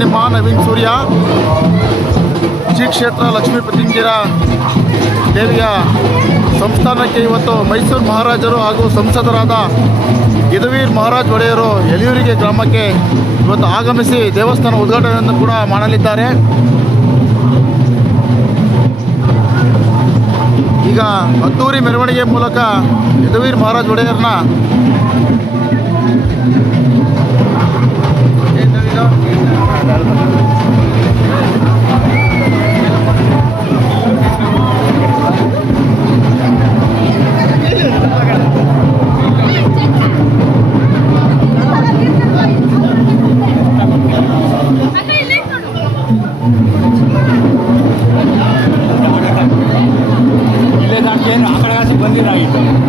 ನವೀನ್ ಸೂರ್ಯ. ಶ್ರೀ ಕ್ಷೇತ್ರ ಲಕ್ಷ್ಮೀ ಪ್ರತಿಂಗಿರ ದೇವಿಯ ಸಂಸ್ಥಾನಕ್ಕೆ ಇವತ್ತು ಮೈಸೂರು ಮಹಾರಾಜರು ಹಾಗೂ ಸಂಸದರಾದ ಯದುವೀರ್ ಮಹಾರಾಜ್ ಒಡೆಯರು ಯಲಿಯೂರಿಗೆ ಗ್ರಾಮಕ್ಕೆ ಇವತ್ತು ಆಗಮಿಸಿ ದೇವಸ್ಥಾನ ಉದ್ಘಾಟನೆಯನ್ನು ಕೂಡ ಮಾಡಲಿದ್ದಾರೆ. ಈಗ ಅದ್ದೂರಿ ಮೆರವಣಿಗೆ ಮೂಲಕ ಯದುವೀರ್ ಮಹಾರಾಜ್ ಒಡೆಯರ್ನ ಇಲ್ಲೇ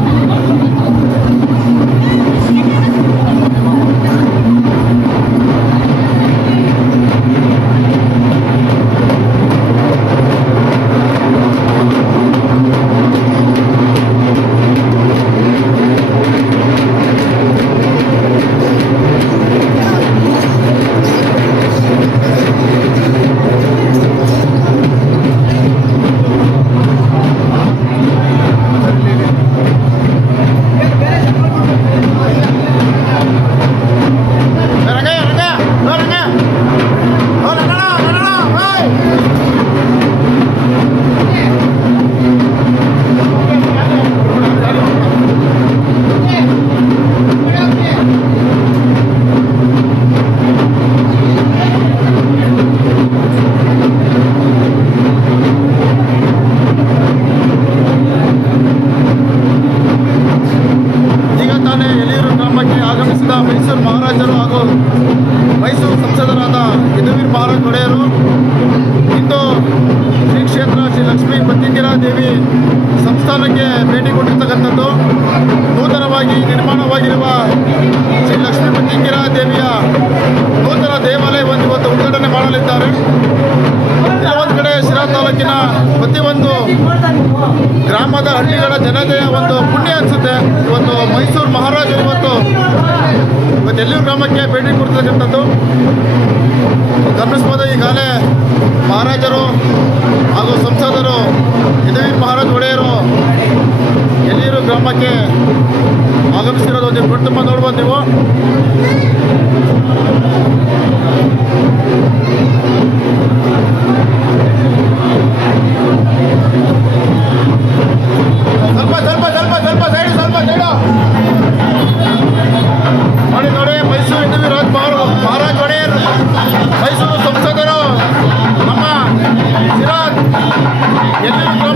ಶ್ರೀ ಲಕ್ಷ್ಮೀ ಪತ್ತಿಂಗಿರಾ ದೇವಿಯ ನೂತನ ದೇವಾಲಯವನ್ನು ಇವತ್ತು ಉದ್ಘಾಟನೆ ಮಾಡಲಿದ್ದಾರೆ. ಒಂದು ಕಡೆ ಶಿರಾ ತಾಲೂಕಿನ ಪ್ರತಿಯೊಂದು ಗ್ರಾಮದ ಹಳ್ಳಿಗಳ ಜನತೆಯ ಒಂದು ಪುಣ್ಯ ಅನಿಸುತ್ತೆ. ಇವತ್ತು ಮೈಸೂರು ಮಹಾರಾಜರು ಇವತ್ತು ಇವತ್ತು ಎಲ್ಲೂರು ಗ್ರಾಮಕ್ಕೆ ಭೇಟಿ ಕೊಡ್ತಕ್ಕಂಥದ್ದು. ಗಮನಿಸ್ಬೋದು, ಈಗಾಗಲೇ ಮಹಾರಾಜರು ಹಾಗೂ ಸಂಸದರು ಯದುವೀರ್ ಮಹಾರಾಜ್ ಒಡೆಯರು ಎಲ್ಲೂರು ಗ್ರಾಮಕ್ಕೆ ಆಗಮಿಸಿರೋದು ನೀವು ತುಂಬ ನೋಡ್ಬೋದು ನೀವು. ಸ್ವಲ್ಪ ಸ್ವಲ್ಪ ಸ್ವಲ್ಪ ಸ್ವಲ್ಪ ಸೈಡ್, ಸ್ವಲ್ಪ ಸೈಡು. ನೋಡಿ ನೋಡಿ ಮೈಸೂರು ಯದುವೀರ್ ರಾಜ್ ಮಹಾರಾಜ್ ಮಹಾರಾಜ್ ಒಡೆಯರ್ ಮೈಸೂರು ಸಂಸದರು, ನಮ್ಮ ಸಿರಾಜ್ ಎಲ್ಲರೂ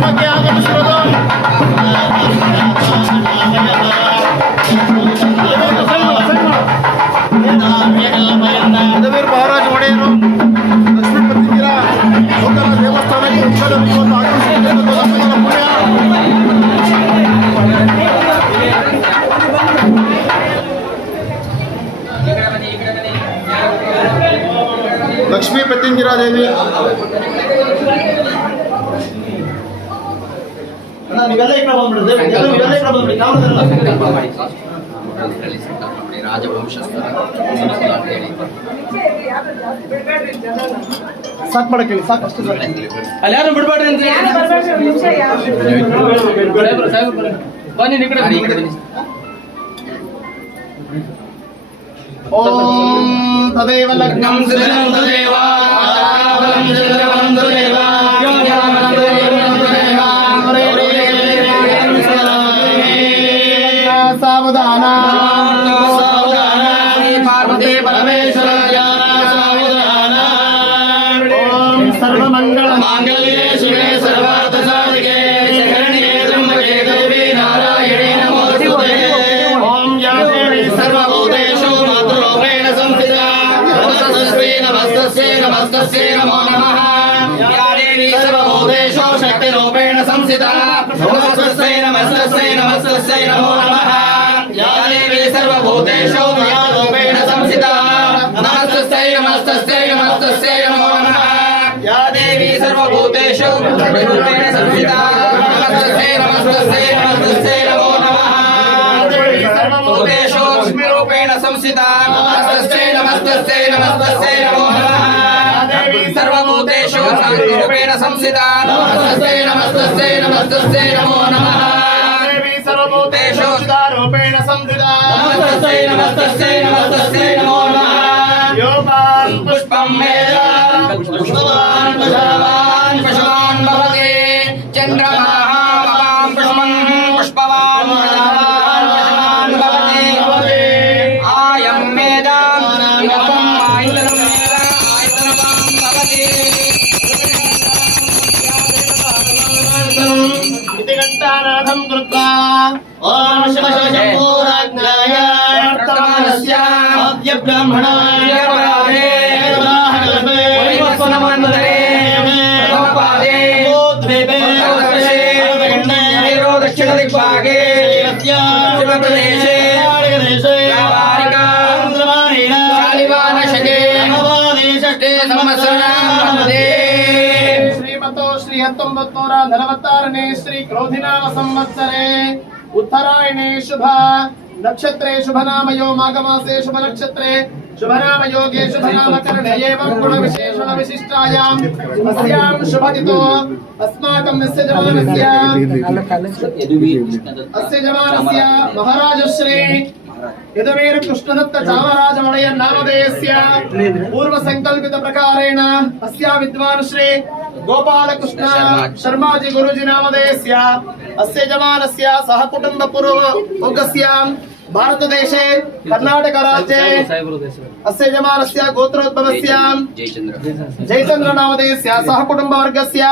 ನೀವೆಲ್ಲ ಈ ಕಡೆ ಬಂದ್ಬಿಡ್ರಿ ಎಲ್ಲರೂ ಇವೆಲ್ಲ ಈ ಕಡೆ ಬಂದ್ಬಿಡಿ ಕಾಮರಾಜರೆಲ್ಲ. ರಾಜವಂಶಸ್ಥರ ಹೇಳಿ ಸಾಕು ಮಾಡಕ್ಕೆ ಹೇಳಿ ಸಾಕು ಅಷ್ಟು ಸಾಕು. ಅಲ್ಲಿ ಯಾರು ಬಿಡ್ಬೇಡ್ರಿ ಅಂತ ಬನ್ನಿ ಈ ಕಡೆ ಈ ಕಡೆ ಬನ್ನಿ. ಓಂ ತದೇವ ಲಗ್ನಂ ಸೃಜನಂ ತದೇವ, భక్తి రూపేణ సంస్థిత నమస్తై నమస్తై నమస్తై నమో నమః. యా దేవి సర్వభూతేషు మయా రూపేణ సంస్థిత నమస్తై నమస్తై నమస్తై నమో నమః. యా దేవి సర్వభూతేషు రూపేణ సంస్థిత నమస్తై నమస్తై నమస్తై నమో నమః. సర్వభూతేషు లక్ష్మీ రూపేణ సంస్థిత నమస్తై నమస్తై నమస్తై నమో నమః. రూపేణ సంసిత నమస్తే నమస్తే నమస్తే నమో నమః సర్వభూతేషు రూపేణ సంసిత నమస్తే నమస్తే ध्यानार्थं कृत्वा ॐ शिवशम्भोराज्ञाय वर्तमानस्य ब्रह्मणाय ತೊಂಬತ್ನೂರ ನಲವತ್ತಾರನೇ ಶ್ರೀ ಕ್ರೋಧಿನಾಮ ಸಂವತ್ಸರೆ ಉತ್ತರಾಯಣೆ ಶುಭ ನಕ್ಷತ್ರೆ ಶುಭ ನಾಮಯೋ ಮಾಘಮಾಸೆ ಶುಭ शुभ नाम योगे शुभ नाम करणे एवं गुण विशेषण विशिष्टायाम अस्याम शुभ अस्माकं निस्य जमानस्य अस्य जमानस्य महाराज श्री यदुवीर कृष्णदत्त चामराज वणयन् नामधेयस्य पूर्वसङ्कल्पितप्रकारेण अस्या विद्वान् श्री गोपाल कृष्ण शर्मा जी गुरुजी नाम अस्य यजमानस्य सह कुटुम्बपूर्वस्य कर्नाटक कर्णाटकराज्ये अस्य यजमानस्य गोत्रोद्भवस्य जयचंद्र नामधेयस्य सह कुटुम्बवर्गस्य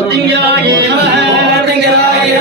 திங்களாயே திங்களாயே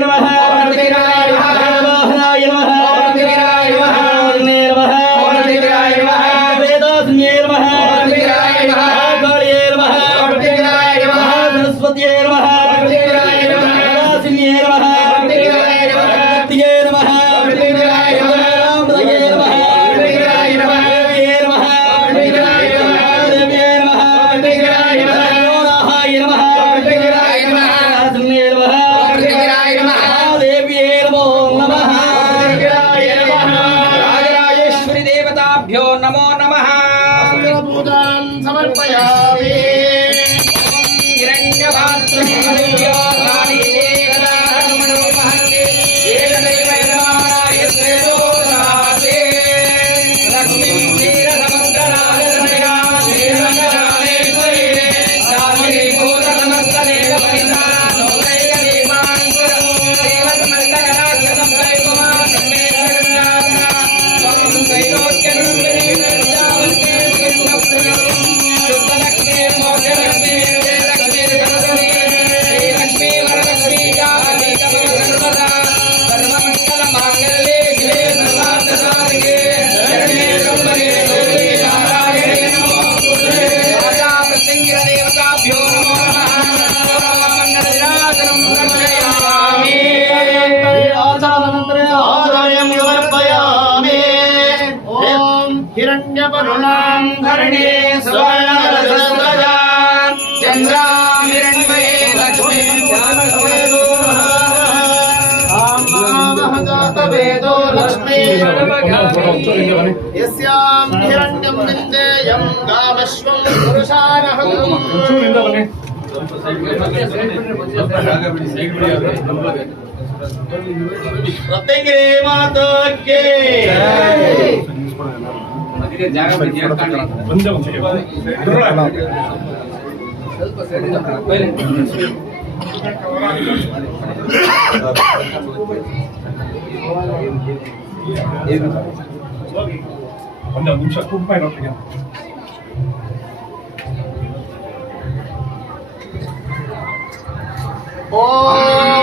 నమ करुणां करणे सुवर्णरसुरजा चन्द्रामिरण्मये लक्ष्मीर्वेदो लक्ष्मी यस्यां हिरण्यं विन्दे यं गामश्वं पुरुषारहम् रत्नगिरे माता के ಒಂದು ನಿಮಿಷ ತುಂಬ ಇರೋತ್ತಿಗೆ ಓಂ